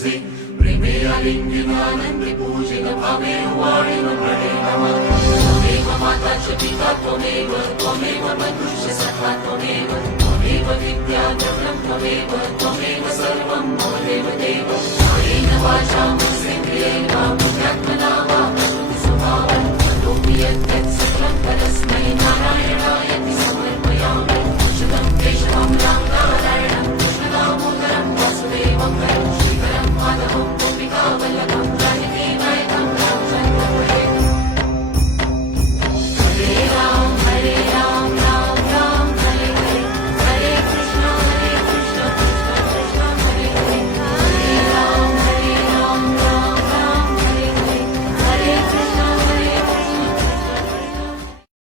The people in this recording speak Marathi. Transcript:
तुझे प्रेमे आलिंगनानंदी पूजित भावे वाळीव प्रणेम त्वमेव माता च पिता त्वमेव त्वमेव मनुष्य सखा त्वमेव त्वमेव विद्या द्रव्यं त्वमेव त्वमेव सर्वं मम देवदेव कायेन वाचा मनसेन्द्रियेण बुद्ध्यात्मना वा प्रकृति स्वभावं करोमि यत् सकलं परस्मै